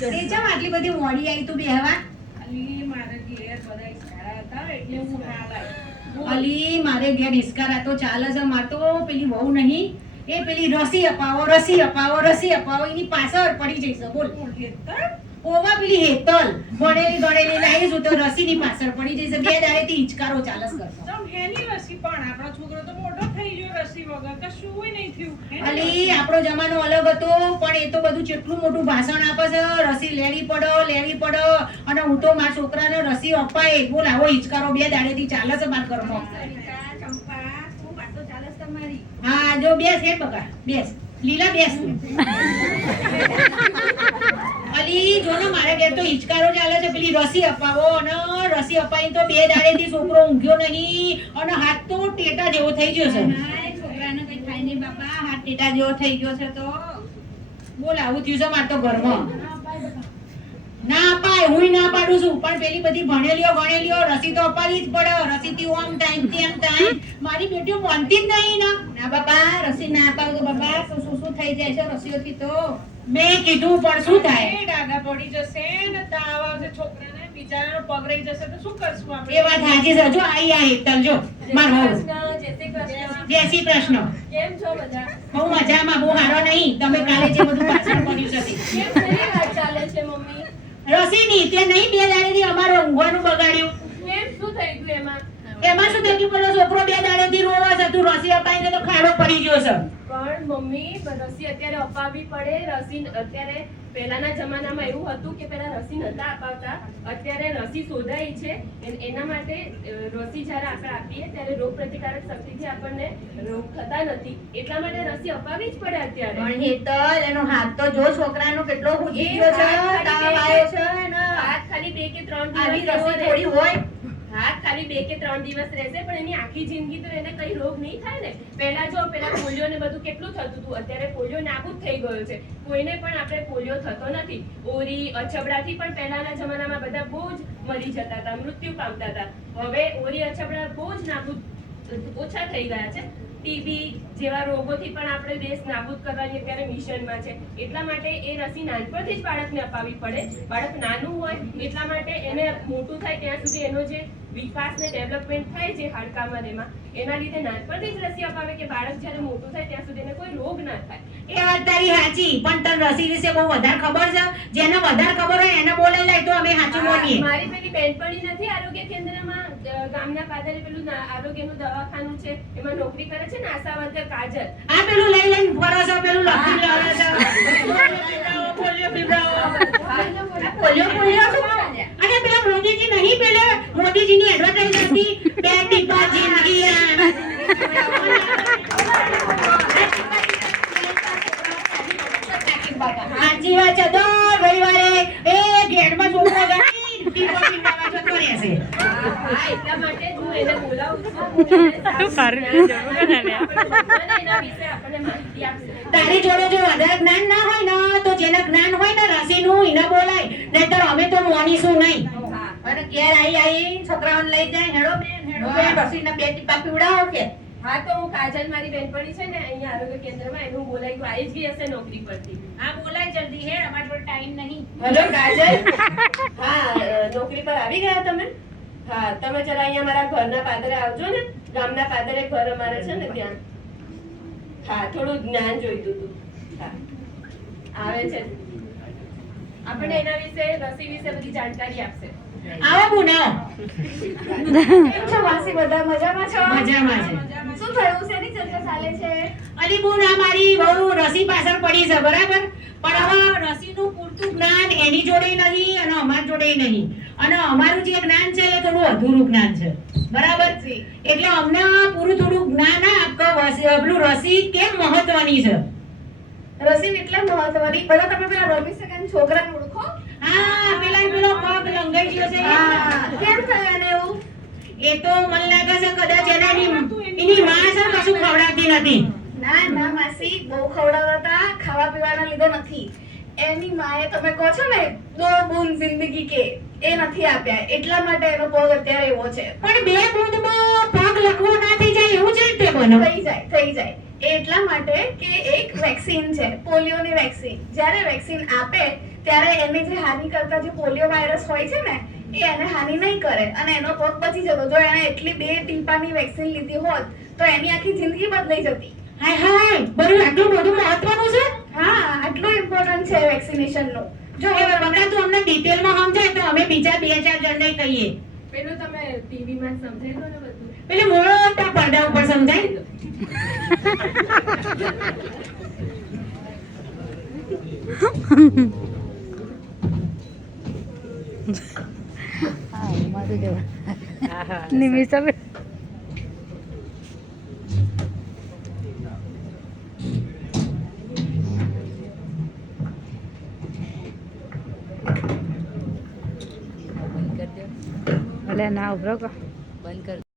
એ ચમ આટલી બધી મોડી આવી તું બેહવા? અલી મારે ઘેર બધા સારા હતા એટલે હું હાલ આવી. અલી મારે ઘેર હિસકારા તો ચાલે છે. માર તો પેલી વહુ નહીં, એ પેલી રસી અપાવો એની પાછળ પડી જઈશ. બોલ. ઓવા પેલી હેતલ ભણેલી લાવીશું તો રસીની પાછળ પડી જઈશ. બે દાડેથી હિચકારો ચાલસ કરતો. ચમ હેની રસી પણ આપણો છોકરો તો મોટો થઈ ગયો રસી વગર કશું નહીં થયું. અલી આપણો જમાનો અલગ હતો, પણ એ તો બધું કેટલું મોટું ભાષણ આપે છે. રસી લેવી પડે અને હું તો મારા છોકરાને રસી અપાય. બોલ આવો હિચકારો બે દાડેથી ચાલે છે મારા ઘરમાં. હા જો બેસ હે બકા બેસ લીલા બેસ. અલી જો ને મારે ઘેર તો હિચકારો ચાલે છે. પેલી રસી અપાવો અને રસી અપાઈ તો બે દાડેથી છોકરો ઊંઘ્યો નહીં અને હાથ તો ટેટા જેવો થઈ ગયો છે. છોકરાને કઈ થાય નહીં બાપા, હાથ ટેટા જેવો થઈ ગયો છે. તો બોલ આવું થયું છે મારે તો ઘરમાં. ના અપાય, હું ના પાડું છું, પણ પેલી બધી ભણેલીઓ રસી તો અપાવી જ પડે. રસી થી ઓમ ટાઈમ તેમ ટાઈમ મારી બેટીઓ માનતી જ નહીં ના બાપા. રસી ના અપાવ તો બાપા શું થઈ જાય છે રસીઓથી. તો મેં કીધું પણ શું થાય? ડાઘા પડી જશે ને તાવ આવશે છોકરાને, બિચારાનો પગ રહી જશે તો શું કરશું આપણે? એ વાત સાચી છે. જો આઈ આ હેતલ જો માર વહુ. જય શ્રી કૃષ્ણ. કેમ છો બધા? બહુ મજામાં. બહુ હારો નહીં. તમે કાલે જે બધું પાછળ કર્યું છે તે. કેમ કેવી વાત ચાલે છે મમ્મી? રસીની તે નહીં બે દાડેથી અમારું ઊંઘવાનું બગાડ્યું. કેમ શું થઈ ગયું એમાં? એમાં શું થઈ ગયું? પેલો છોકરો બે દાડેથી રોવા છે. તું રસી અપાઈને તો ખાડો પડી ગયો છે. પણ મમ્મી રસી અત્યારે અપાવવી પડે. રસી અત્યારે પહેલાના જમાનામાં એવું હતું કે પહેલા રસી નતા અપાવતા. અત્યારે રસી શોધાઈ છે. એના માટે રસી જ્યારે આપણે આપીએ ત્યારે રોગ પ્રતિકારક શક્તિથી આપણને રોગ થતા નથી. એટલા માટે રસી અપાવવી જ પડે અત્યારે. પણ હેતલ એનો હાથ તો જો છોકરાનો કેટલો ફૂટી ગયો છે. તાવ આવ્યો છે ને હાથ ખાલી 2 કે 3 આવી દિવસ રસી થોડી હોય. હાથ ખાલી 2 કે 3 દિવસ રહેશે પણ એની આખી જિંદગી તો એને કઈ રોગ નહીં થાય ને. પેલા પોલિયો ને બધું કેટલું થતું હતું. અત્યારે પોલિયો નાબૂદ થઈ ગયો છે. કોઈને પણ આપણે પોલિયો થતો નથી. ઓરી અછબડાથી પણ પહેલાના જમાનામાં બધા બહુ જ મરી જતા હતા, મૃત્યુ પામતા હતા. હવે ઓરી અછબડા બહુ જ નાબૂદ ઓછા થઈ ગયા છે. ટીબી જેવા રોગોથી પણ આપણે દેશ નાબૂદ કરવાની અત્યારે મિશનમાં છે. એટલા માટે એ રસી નાનપણથી જ બાળકને અપાવવી પડે. બાળક નાનું હોય એટલા માટે એને મોટું થાય ત્યાં સુધી એનો જે વિકાસ ને ડેવલપમેન્ટ થાય છે હાડકામાં એમાં, એના લીધે નાનપણથી જ રસી અપાવે કે બાળક જ્યારે મોટું થાય ત્યાં સુધી એને કોઈ રોગ ના થાય. એ વાત તારી સાચી, પણ તને રસી વિશે બહુ વધારે ખબર છે. જેને વધારે ખબર હોય એને બોલાવી લાય તો અમે સાચું બોલીએ. મારી પેલી બેનપણી નથી આરોગ્ય કેન્દ્રમાં ગામના પાદરે પેલું આરોગ્યનું દવાખાનું છે એમાં નોકરી કરે છે ને આશા વર્કર કાજલ. આ પેલું લઈને ફરો છો, પેલું લખી લાવે છે. પોલિયો અને પેલા મોદીજી નહીં, પેલા મોદીજીની એડવર્ટાઇઝ હતી બે ટીપા જિંદગી. સાચી વાત છે. દર રવિવારે એ ગેટમાં છોકરા ગણી ટીપા પીવા જતો રહેશે. એટલા માટે જ હું એને બોલાવું છું. તારી જોડે જો વધારે જ્ઞાન ના હોય ને તો જેને જ્ઞાન હોય ને રસીનું એને બોલાય, નહીતર અમે તો મોનીશું નહીં. અને ઘેર આવી છોકરાઓને લઈ જાય, હેડો બેન રસીના બે ટીપા પીવડાવો કે. હા તો હું કાજલ મારી બેનપણી છે ને અહીંયા આરોગ્ય કેન્દ્રમાં એનું બોલાઈ ગયું, આવી જ ગઈ હશે નોકરી પરથી. હા બોલાય જલ્દી, હેડ અમાર જોડે ટાઈમ નહીં. હેલો કાજલ. હા નોકરી પર આવી ગયા તમે? હા તમે જરા અહીંયા મારા ઘરના પાદરે આવજો ને. ગામના પાદરે ઘર અમારે છે ને ત્યાં. હા થોડું જ્ઞાન જોઈતું હતું. હા આવે છે. આપણે એના વિશે રસી વિશે બધી જાણકારી આપશે. આવો બુનાઓ. કેમ છો વાસી? બધા મજામાં છો? મજામાં છે. શું થયું? શેની ચર્ચા ચાલે છે? અલી બુના મારી બહુ રસી પાછળ પડી છે, બરાબર? પણ હવે રસીનું પૂરતું જ્ઞાન એની જોડે નહીં અને અમાર જોડે નહીં. અને અમારું જે જ્ઞાન છે એ થોડું અધૂરું જ્ઞાન છે, બરાબર? એટલે અમને પૂરું થોડું જ્ઞાન આપ પેલું રસી કેમ મહત્વની છે. રસી એટલે મહત્વની. પહેલા તમે પેલા રમી સકાન છોકરાને ઓળખો? હા પેલો પગ લંગાઈ ગયો છે. કેમ થયું એને એવું? એ તો મને લાગે છે કદાચ એની માં છે કશું ખવડાવતી નથી. ના ના માસી, બહુ ખવડાવતા ખાવા પીવાના લીધે નથી. એની માએ તમે કહો છો ને દો બૂંદ જિંદગી કે, એ નથી આપ્યા એટલા માટે એનો પગ અત્યારે એવો છે. પણ બે બૂંદમાં પગ લખવો ના થઈ જાય એવું છે તે બનો. થઈ જાય એ એટલા માટે કે એક વેક્સિન છે, પોલિયોની વેક્સિન. જ્યારે વેક્સિન આપે ત્યારે એને જે હાનિ કરતા જે પોલિયો વાયરસ હોય છે ને એ એને હાનિ નહીં કરે અને એનો પગ બચી જતો. જો એણે એટલી 2 ટીપાની વેક્સિન લીધી હોત તો એની આખી જિંદગી બદલાઈ જતી. હાય હાય બધું આટલું બધું મહત્વનું છે. હા, આટલું ઇમ્પોર્ટન્ટ છે વેક્સિનેશનનું. જો જો હવે બકા તું અમને ડિટેલમાં સમજાય તો અમે બીજા 2-4 જણને કહીએ. પેલું તમે ટીવીમાં સમજાઈ દો ને બધું. પેલે મોટા પડદા ઉપર સમજાય. નિમિષાબેન ભલે ના ઉભરો બંધ કર.